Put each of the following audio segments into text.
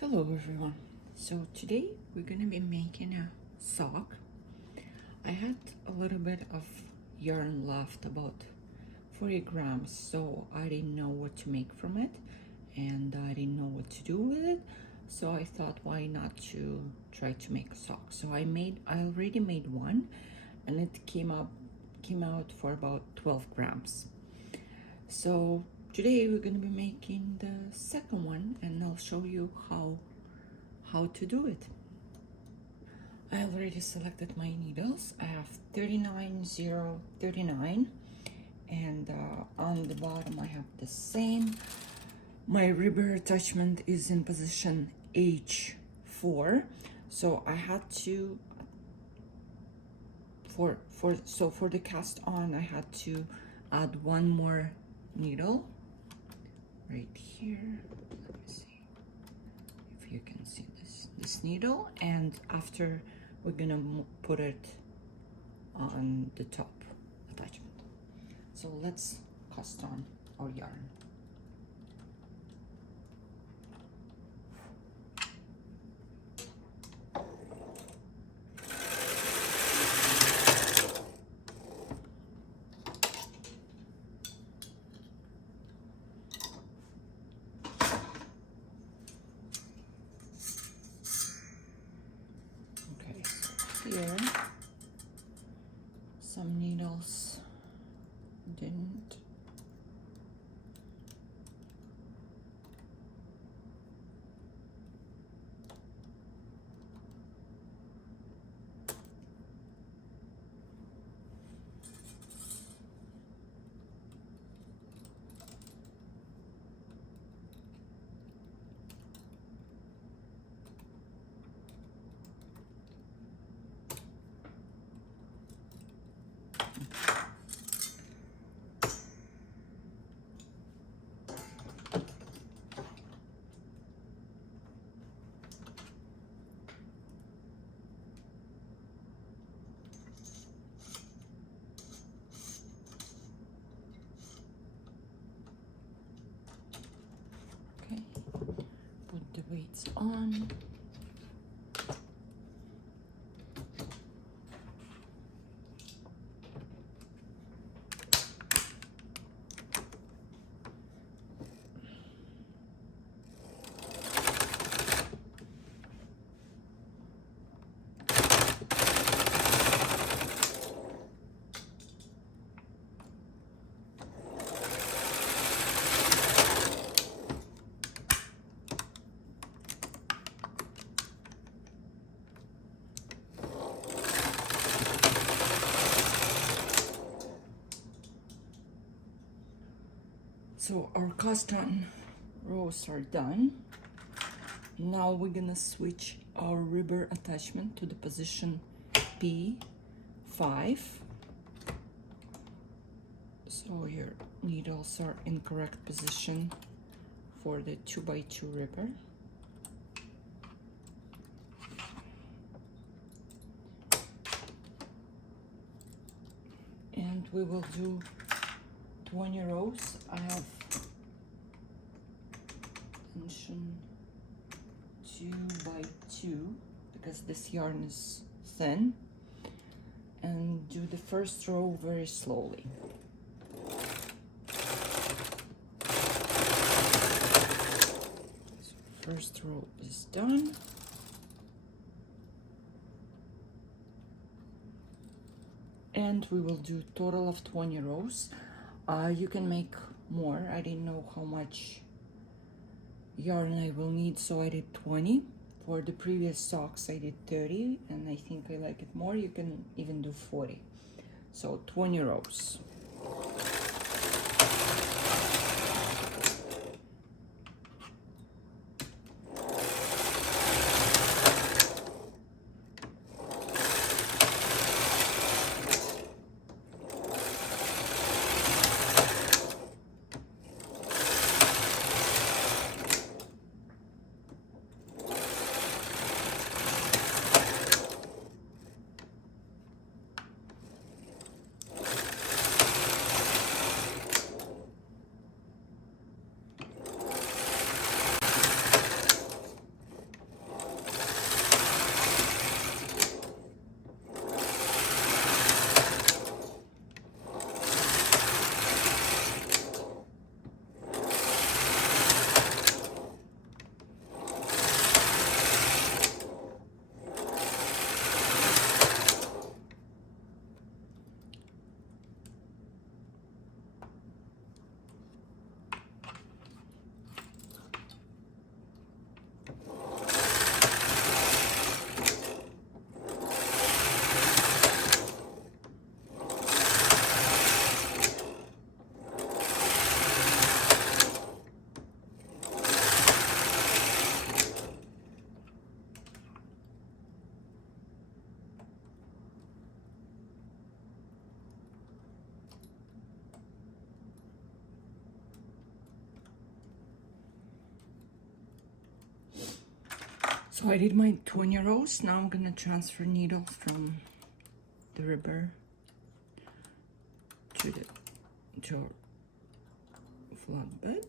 Hello everyone. So today we're gonna be making a sock. I had a little bit of yarn left, about 40 grams, so I didn't know what to make from it and I didn't know what to do with it. So I thought, why not to try to make a sock? So I already made one, and it came out for about 12 grams. So today we're going to be making the second one, and I'll show you how to do it. I already selected my needles. I have 39,039, and on the bottom I have the same. My ribber attachment is in position H4, so I had to for the cast on I had to add one more needle right here. Let me see if you can see this needle, and after we're gonna put it on the top attachment. So let's cast on our yarn. Here, some needles didn't. Okay, put the weights on. So our cast on rows are done. Now we're gonna switch our ribber attachment to the position P5. So your needles are in correct position for the 2x2 ribber. And we will do 20 rows. I have tension 2x2 because this yarn is thin, and do the first row very slowly. So first row is done. And we will do total of 20 rows. You can make more. I didn't know how much yarn I will need, so I did 20. For the previous socks I did 30, and I think I like it more. You can even do 40. So 20 rows. So I did my 20 rows. Now I'm gonna transfer needles from the rubber to our flatbed.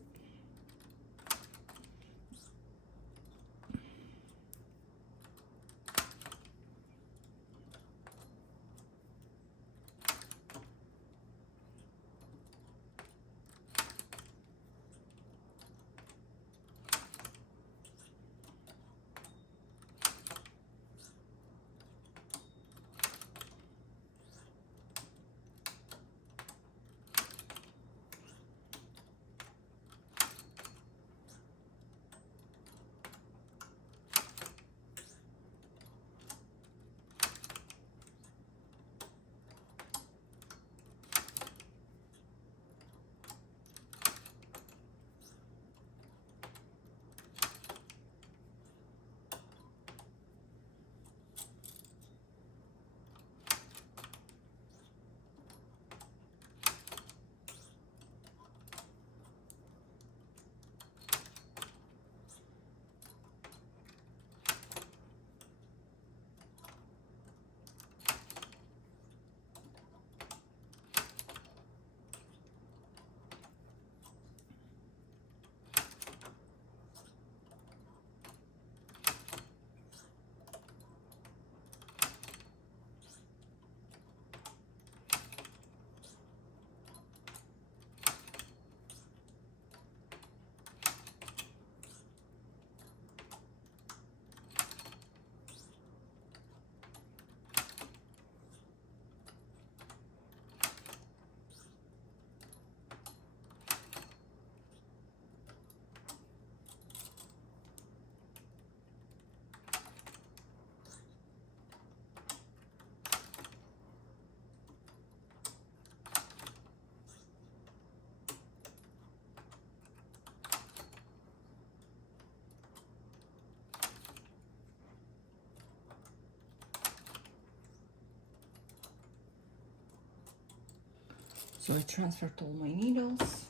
So I transferred all my needles.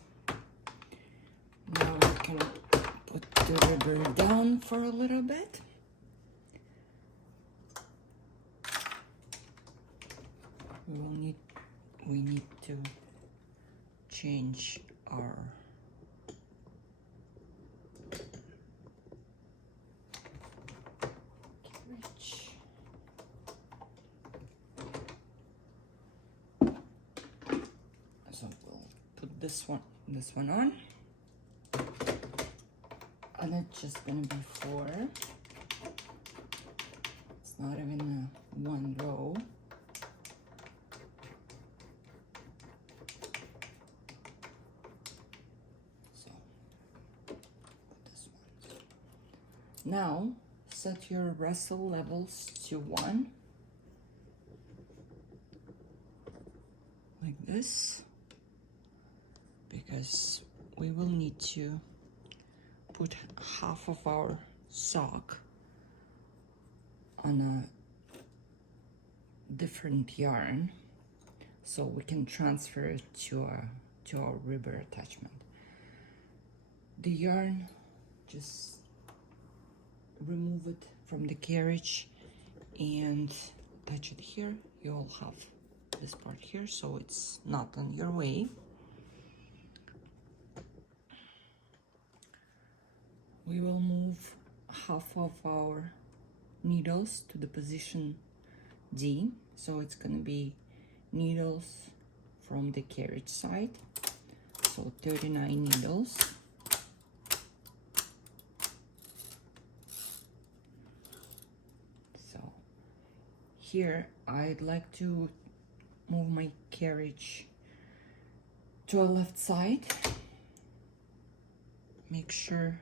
Now I can put the rubber down for a little bit. We need to change our carriage. So we'll put this one on, and it's just gonna be 4. It's not even a 1 row. So put this one. Now set your wrestle levels to 1, like this, because we will need to put half of our sock on a different yarn so we can transfer it to our rubber attachment. The yarn, just remove it from the carriage and attach it here. You'll have this part here, so it's not in your way. We will move half of our needles to the position D, so it's going to be needles from the carriage side, so 39 needles. So here I'd like to move my carriage to a left side. Make sure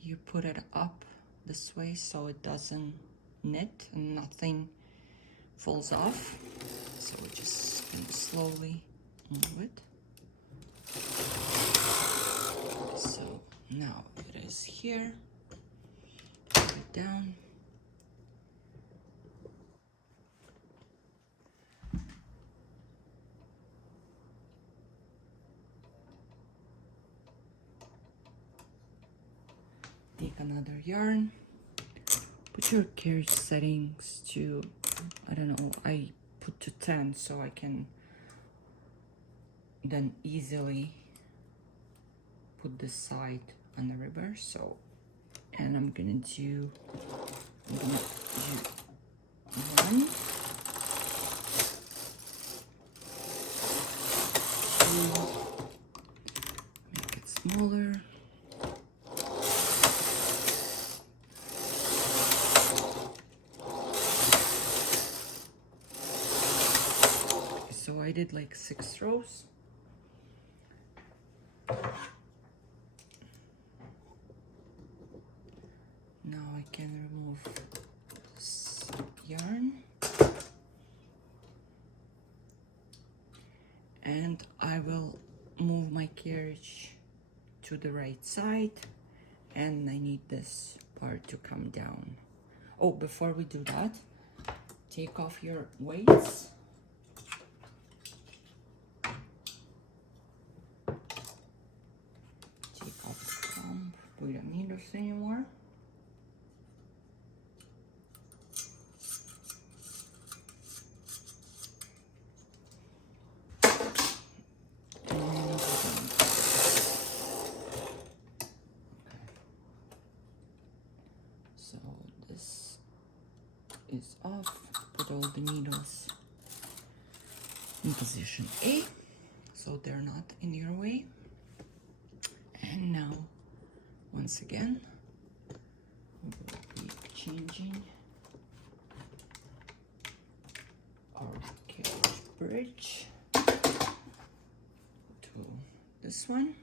you put it up this way so it doesn't knit and nothing falls off. So we're just going to slowly move it. So now it is here. Put it down. Take another yarn. Put your carriage settings to, I don't know, I put to 10 so I can then easily put this side on the reverse. So, and I'm gonna do one, make it smaller. So I did like 6 rows. Now I can remove this yarn. And I will move my carriage to the right side, and I need this part to come down. Oh, before we do that, take off your weights. Take off the comb. We don't need this anymore. So this is off. Put all the needles in position A so they're not in your way. And now, once again, we will be changing our carriage bridge to this one.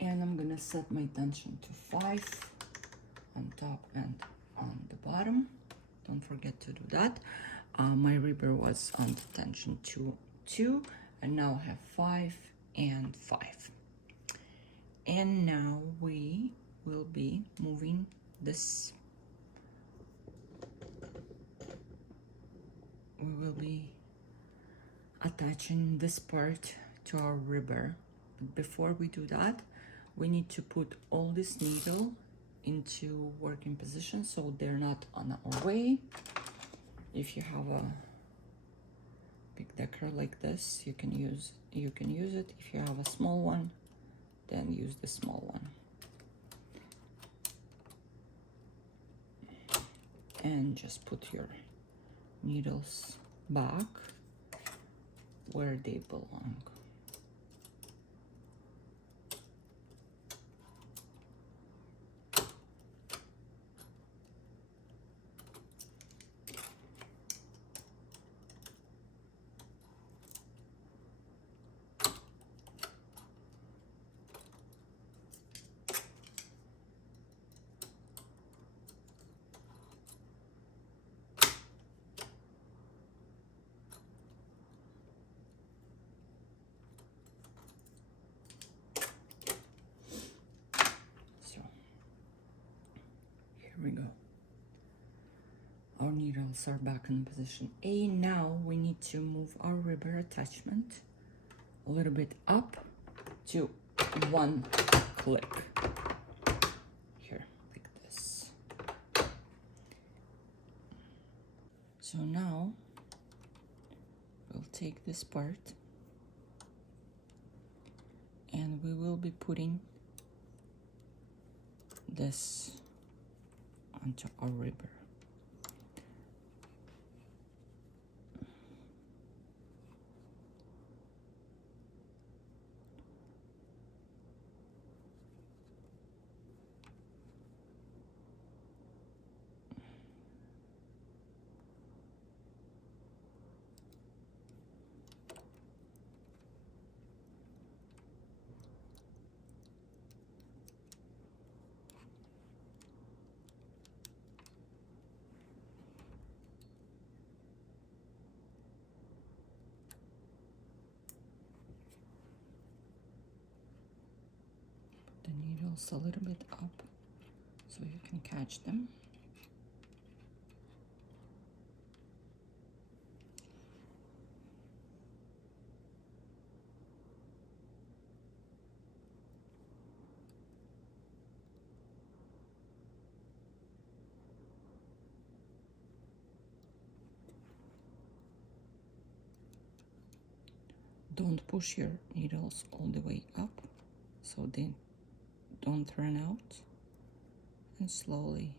And I'm gonna set my tension to 5 on top and on the bottom. Don't forget to do that. My ribber was on the tension to 2, and now I have 5 and 5. And now we will be moving this. We will be attaching this part to our ribber. But before we do that, we need to put all this needle into working position so they're not on our way. If you have a big decker like this, you can use it. If you have a small one, then use the small one. And just put your needles back where they belong. We go. Our needles are back in position A. Now we need to move our ribber attachment a little bit up to 1 click. Here, like this. So now we'll take this part and we will be putting this onto our ribber. The needles a little bit up so you can catch them. Don't push your needles all the way up so they don't run out, and slowly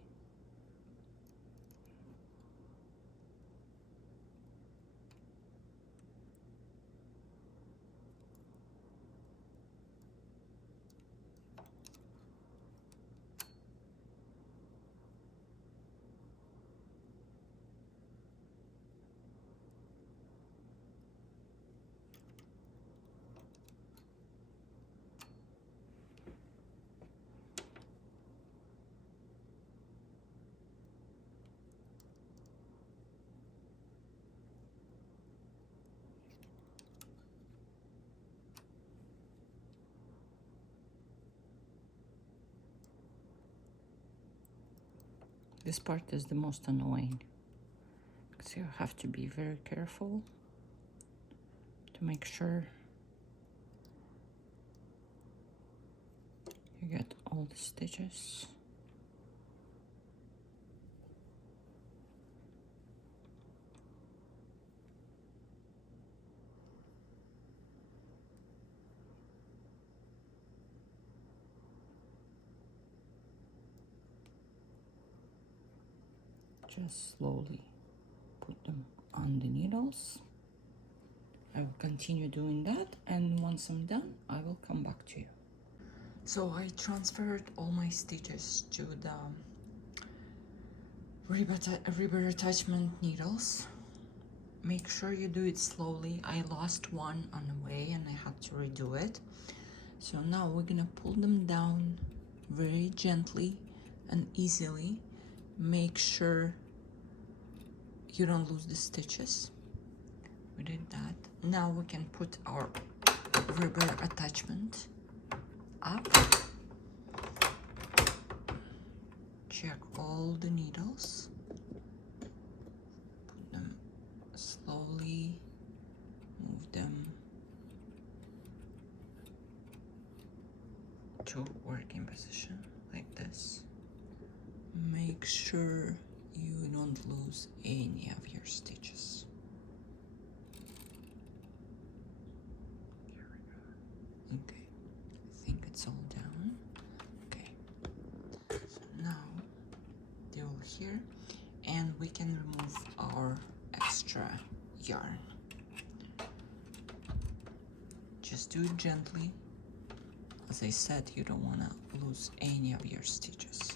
this part is the most annoying, because you have to be very careful to make sure you get all the stitches. Just slowly put them on the needles. I will continue doing that, and once I'm done, I will come back to you. So I transferred all my stitches to the ribber attachment needles. Make sure you do it slowly. I lost one on the way and I had to redo it. So now we're gonna pull them down very gently and easily. Make sure you don't lose the stitches. We did that. Now we can put our rubber attachment up. Check all the needles. Put them slowly, move them to working position like this. Make sure you don't lose any of your stitches. Okay, I think it's all down. Okay, so now they're all here, and we can remove our extra yarn. Just do it gently. As I said, you don't want to lose any of your stitches.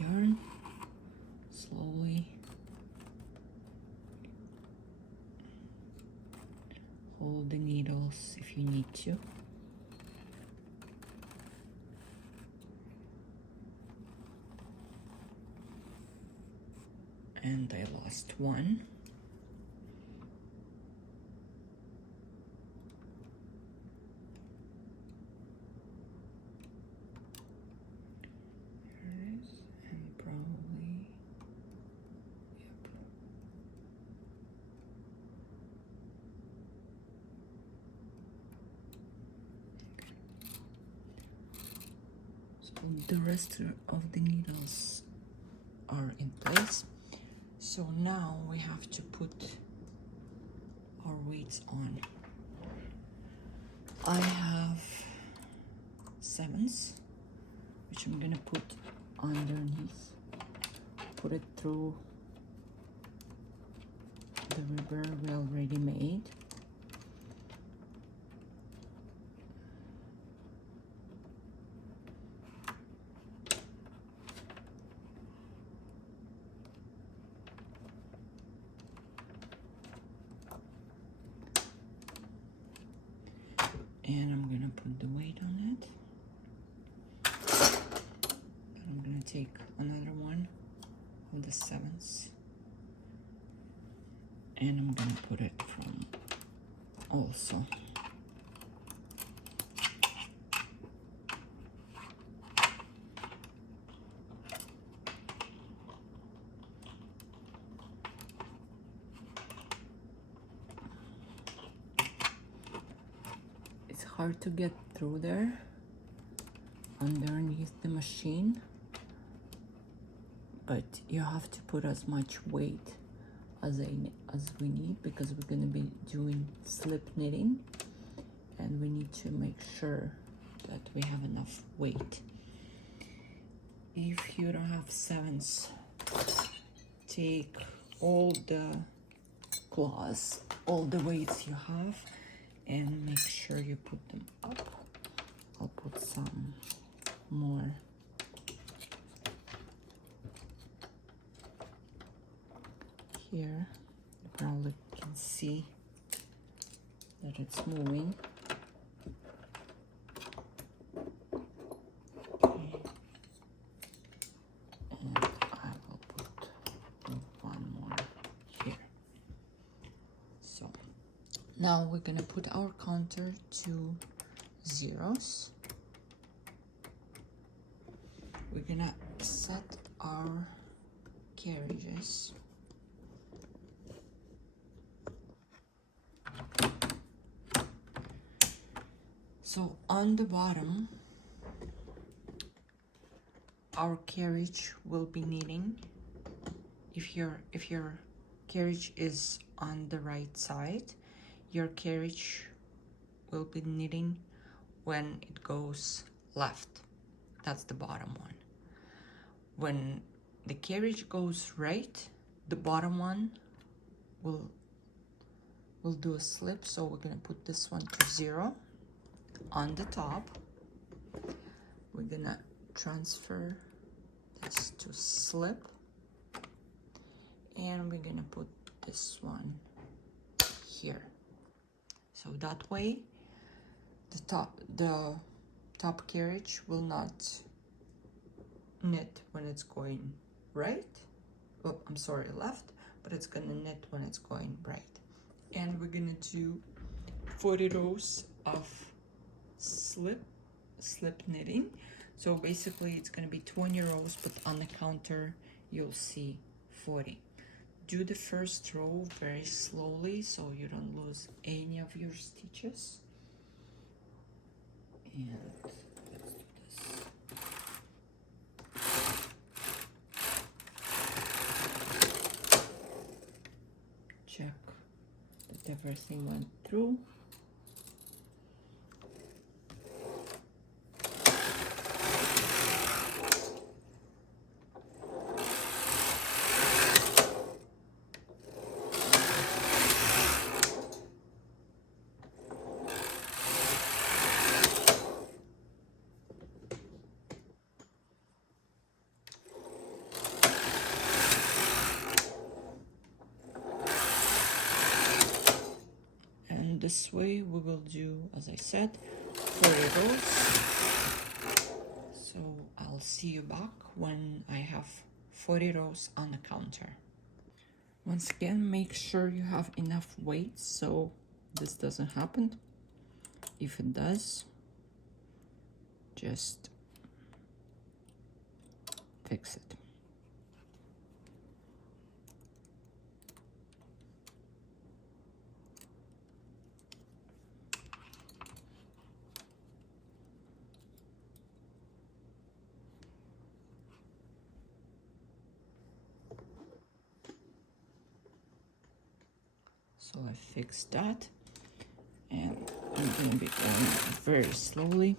Yarn slowly, hold the needles if you need to, and I lost one. The rest of the needles are in place. So now we have to put our weights on. I have 7s, which I'm gonna put underneath. Put it through the rubber we already made. And I'm gonna put the weight on it. I'm gonna take another one of the 7s, and I'm gonna put it from also. hard to get through there underneath the machine, but you have to put as much weight as we need, because we're going to be doing slip knitting, and we need to make sure that we have enough weight. If you don't have 7s, take all the claws, all the weights you have, and make sure you put them up. I'll put some more. Here, you probably can see that it's moving. Okay. And I will put one more here. So now we're gonna put our counter to 0s. We're gonna set our carriages. So on the bottom, our carriage will be knitting. If your carriage is on the right side, your carriage will be knitting when it goes left. That's the bottom one. When the carriage goes right, the bottom one will do a slip. So we're gonna put this one to 0. On the top, we're gonna transfer this to slip, and we're gonna put this one here. So that way the top carriage will not knit when it's going right. Oh, I'm sorry, left, but it's gonna knit when it's going right. And we're gonna do 40 rows of slip knitting. So basically it's going to be 20 rows, but on the counter you'll see 40. Do the first row very slowly so you don't lose any of your stitches. And let's do this. Check that everything went through. This way we will do, as I said, 40 rows. So I'll see you back when I have 40 rows on the counter. Once again, make sure you have enough weight so this doesn't happen. If it does, just fix it. So I fixed that, and I'm going to be going very slowly.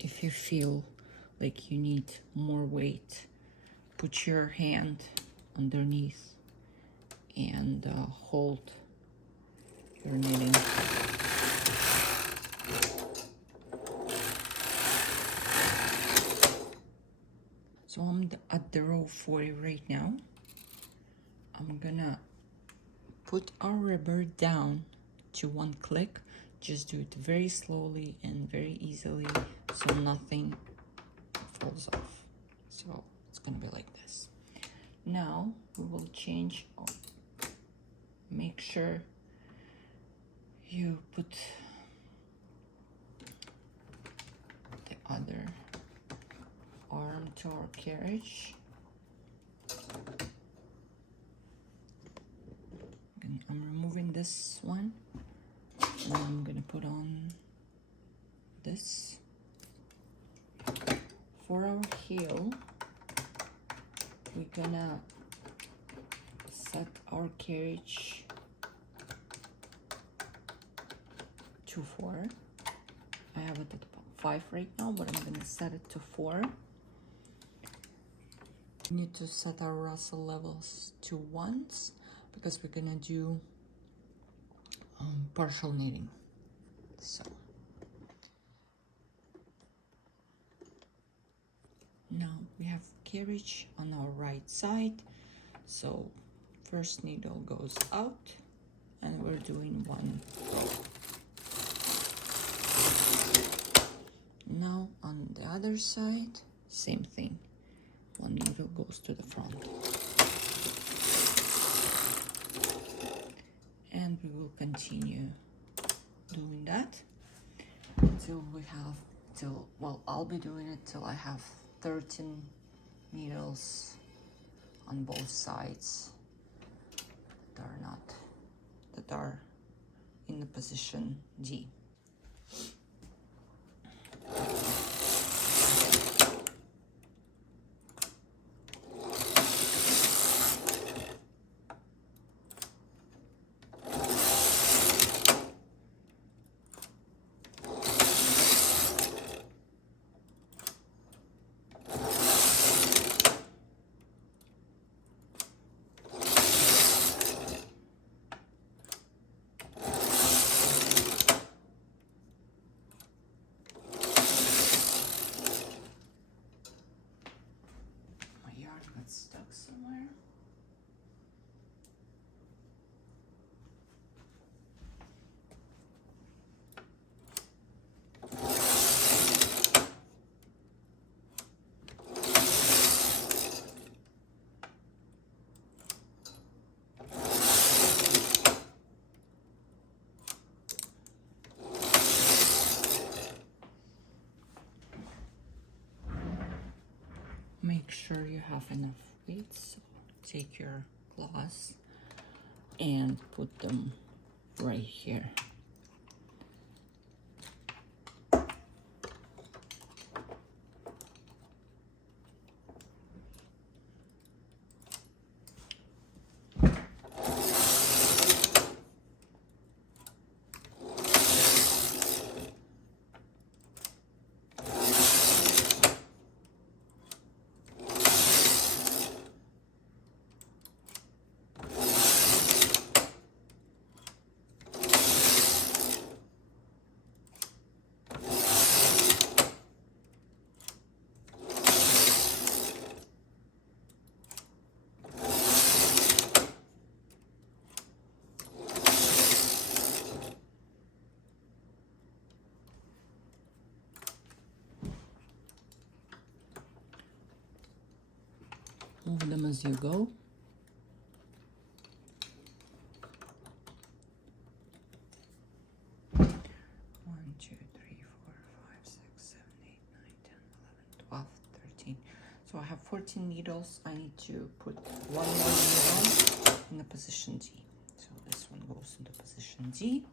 If you feel like you need more weight, put your hand underneath and hold your knitting. So I'm at the row 40 right now. I'm gonna put our rubber down to 1 click. Just do it very slowly and very easily so nothing falls off. So it's gonna be like this. Now we will change. Make sure you put the other arm to our carriage. And I'm removing this one Now I'm gonna put on this. For our heel, we're gonna set our carriage to 4. I have it at 5 right now, but I'm gonna set it to 4. We need to set our rustle levels to 1s because we're gonna do partial knitting. So now we have carriage on our right side, so first needle goes out and we're doing 1 row. Now on the other side, same thing, 1 needle goes to the front, and we will continue doing that until we have well, I'll be doing it till I have 13 needles on both sides that are in the position D. Stuck somewhere. Make sure you have enough weights. So take your claws and put them right here. Move them as you go. One, 2, 3, 4, 5, 6, 7, 8, 9, 10, 11, 12, 13. So I have 14 needles. I need to put 1 more needle in the position D. So this one goes into position D.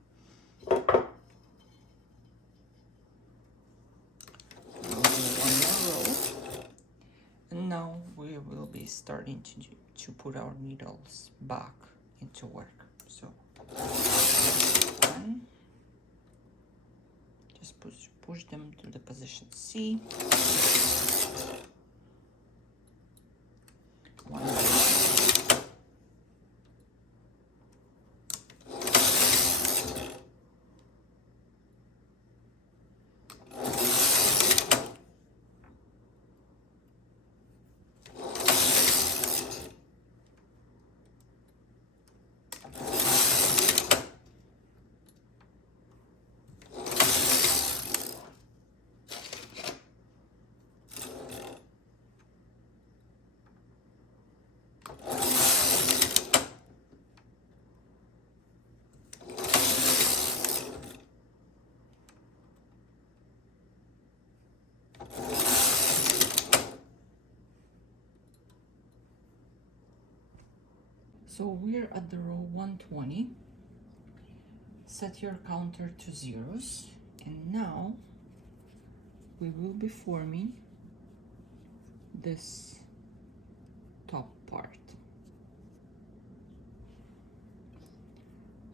Now we will be starting to put our needles back into work. So 1, just push them to the position C. 1, so we're at the row 120. set your counter to zeros, and now we will be forming this top part.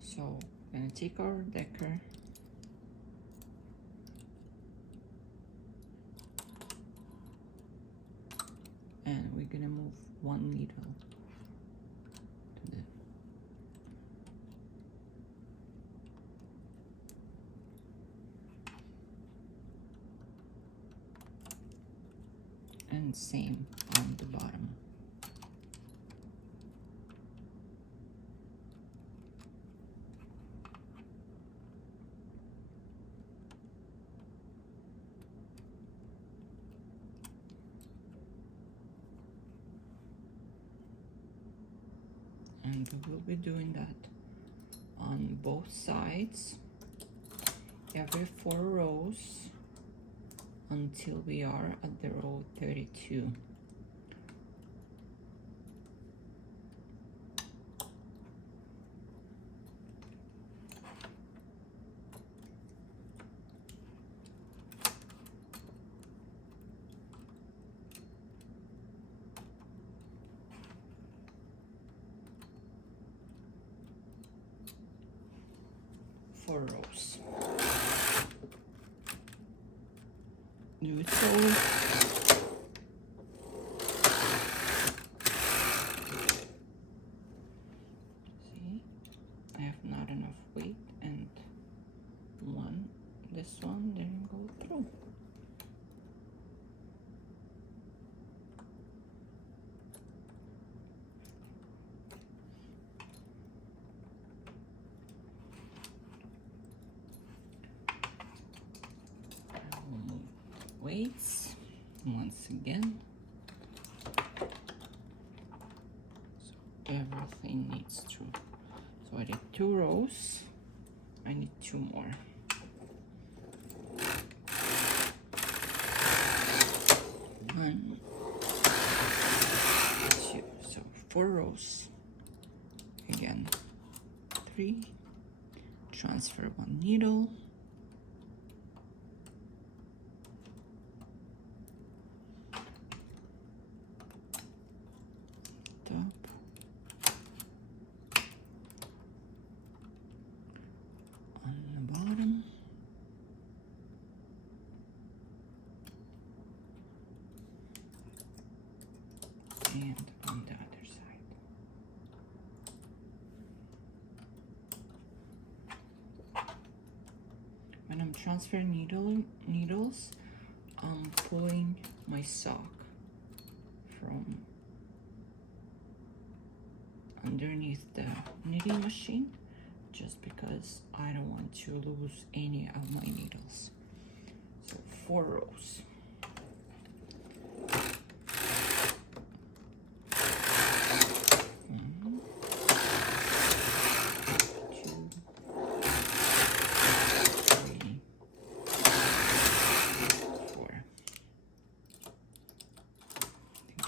So we're gonna take our decker and we're gonna move one needle to the and same on the bottom. And we will be doing that on both sides, every 4 rows, until we are at the row 32. Four rows. Do it slowly. See, I have not enough weight, and this one didn't go through. Weights once again, so everything needs to. So I did 2 rows, I need 2 more. One, 2, so 4 rows again. 3, transfer 1 needle. And on the other side. When I'm transferring needles, I'm pulling my sock from underneath the knitting machine, just because I don't want to lose any of my needles. So 4 rows.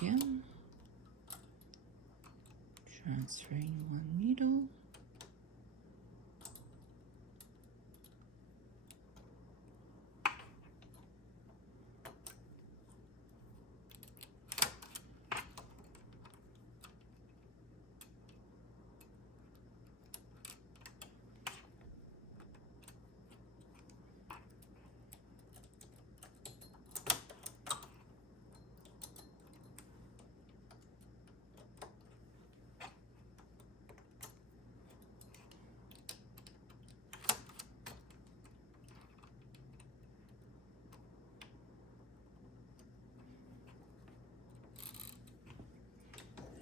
Again, transferring 1 needle,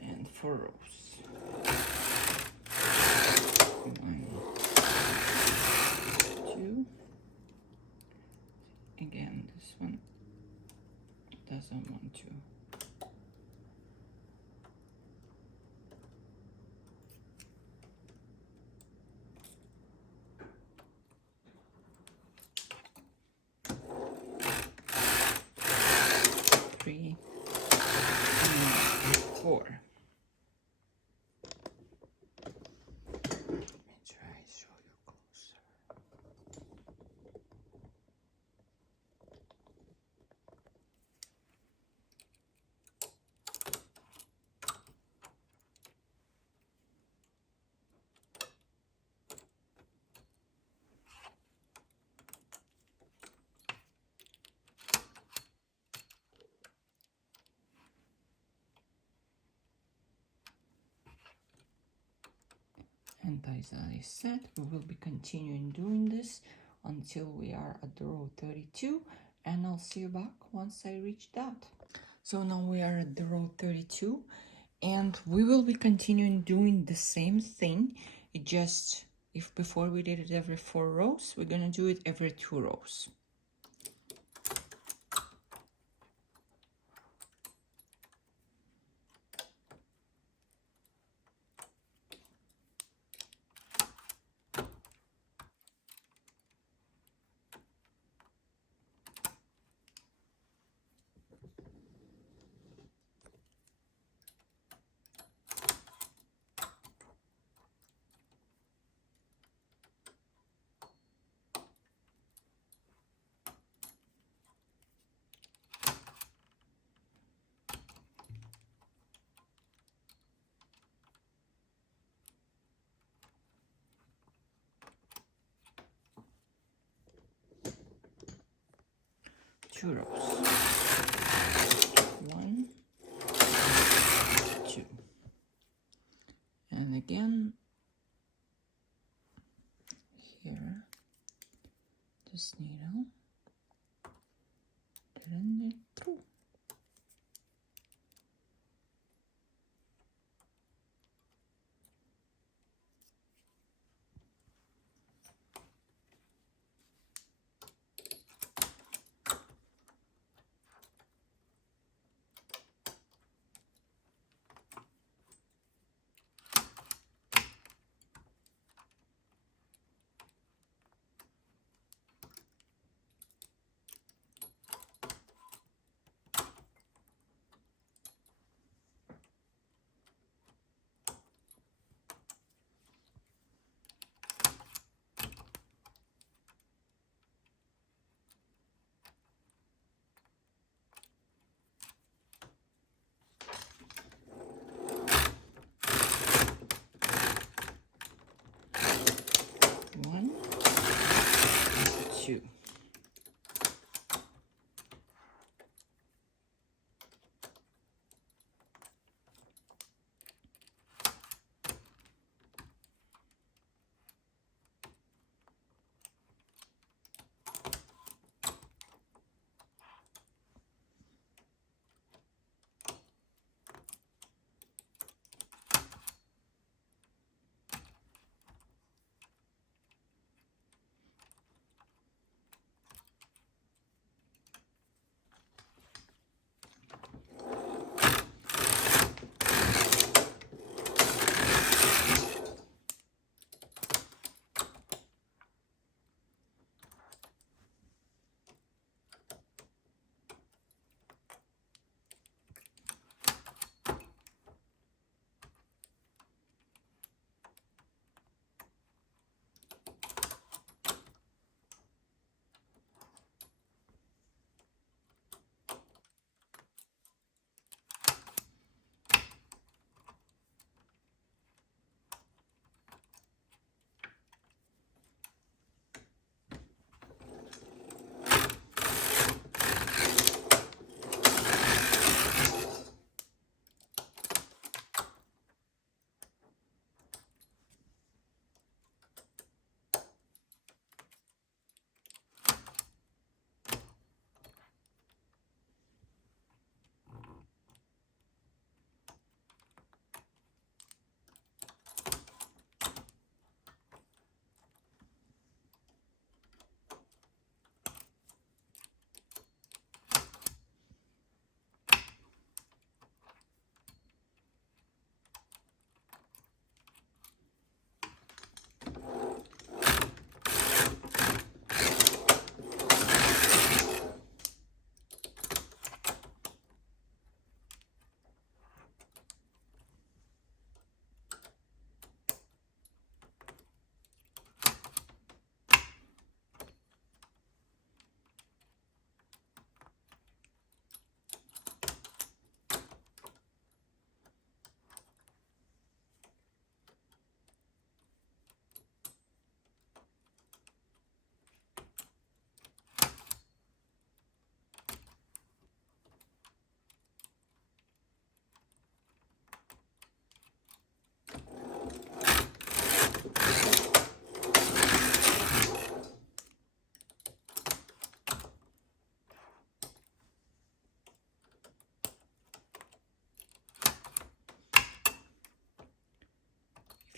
and 4 rows. 1, 2. Again, this one doesn't want to. Three, and 4. Let me try to show you closer. And as I said, we will be continuing doing this until we are at the row 32, and I'll see you back once I reach that. So now we are at the row 32, and we will be continuing doing the same thing. It just, if before we did it every 4 rows, we're gonna do it every 2 rows. Two rows. 1, 2. And again, here, this needle didn't knit through.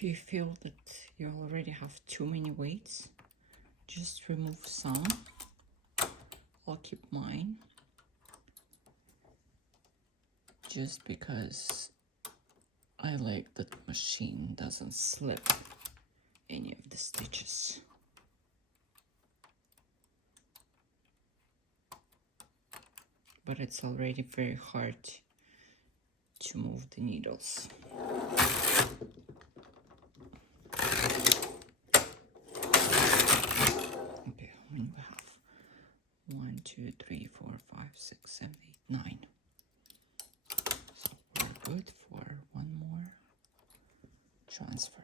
If you feel that you already have too many weights, just remove some. I'll keep mine just because I like that machine doesn't slip any of the stitches. But it's already very hard to move the needles. Okay, when we have 1, 2, 3, 4, 5, 6, 7, 8, 9. So we're good for one more transfer.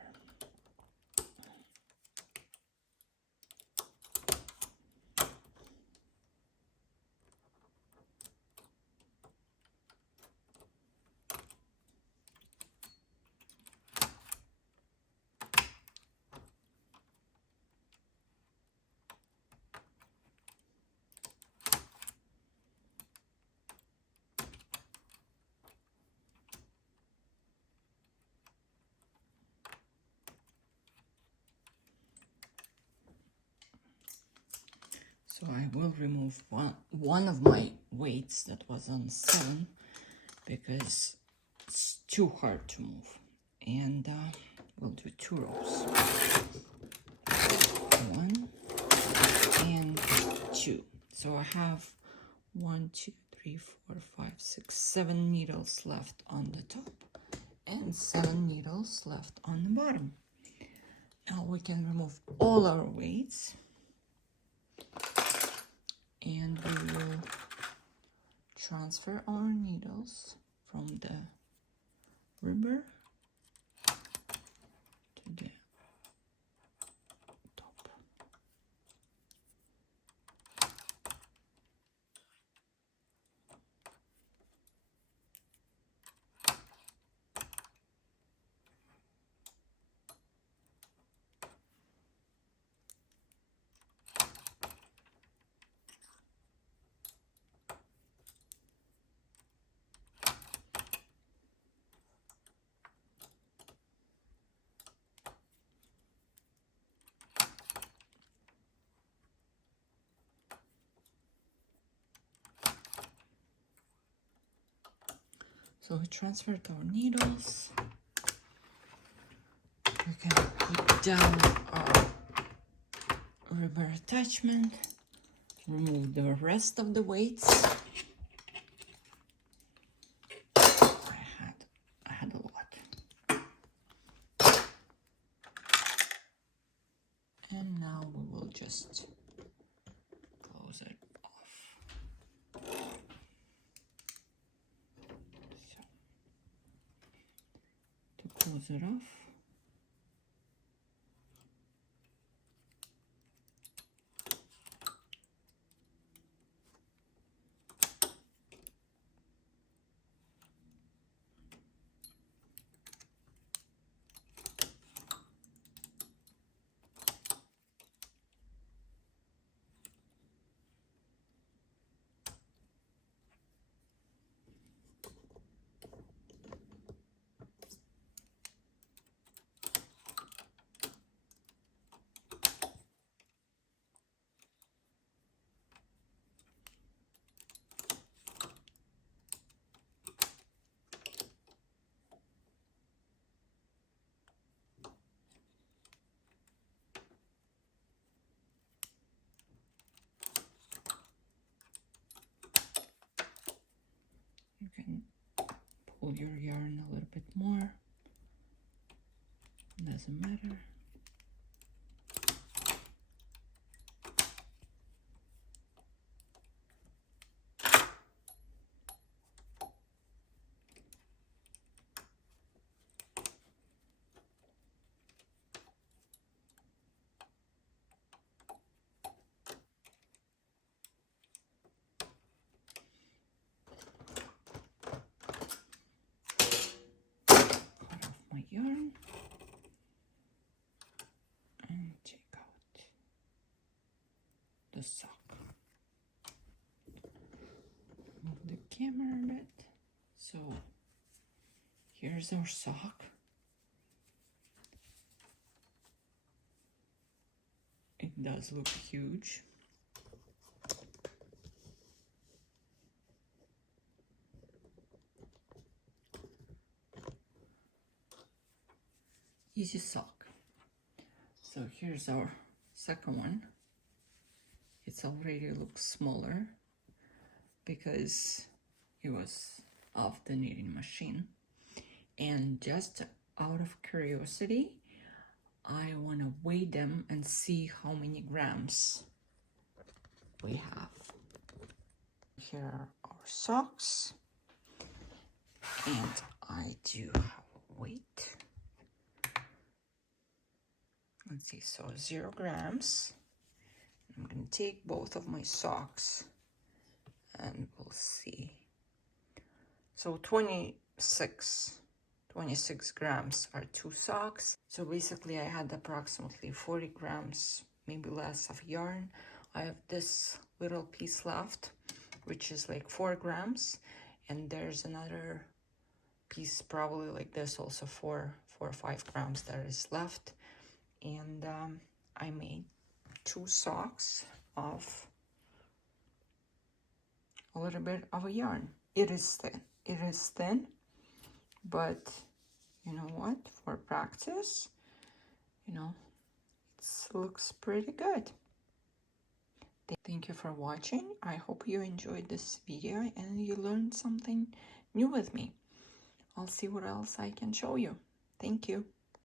So I will remove one of my weights that was on 7 because it's too hard to move. And we'll do 2 rows. 1 and 2. So I have 1, 2, 3, 4, 5, 6, 7 needles left on the top and 7 needles left on the bottom. Now we can remove all our weights. And we will transfer our needles from the rubber to the top. So we transferred our needles. We can put down our rubber attachment, remove the rest of the weights. I had a lot. And now we will just close it off. So, to close it off, you can pull your yarn a little bit more. Doesn't matter. My yarn and take out the sock. Move the camera a bit. So here's our sock. It does look huge. Easy sock. So here's our second one. It's already looks smaller because it was off the knitting machine. And just out of curiosity, I want to weigh them and see how many grams we have. Here are our socks, and I do have a weight. Let's see, so 0 grams. I'm going to take both of my socks and we'll see. So 26 grams are 2 socks. So basically I had approximately 40 grams, maybe less, of yarn. I have this little piece left, which is like 4 grams. And there's another piece probably like this, also 4 or 5 grams that is left. And I made 2 socks of a little bit of a yarn. It is thin, but you know what, for practice, you know, it looks pretty good. Thank you for watching. I hope you enjoyed this video and you learned something new with me. I'll see what else I can show you. Thank you.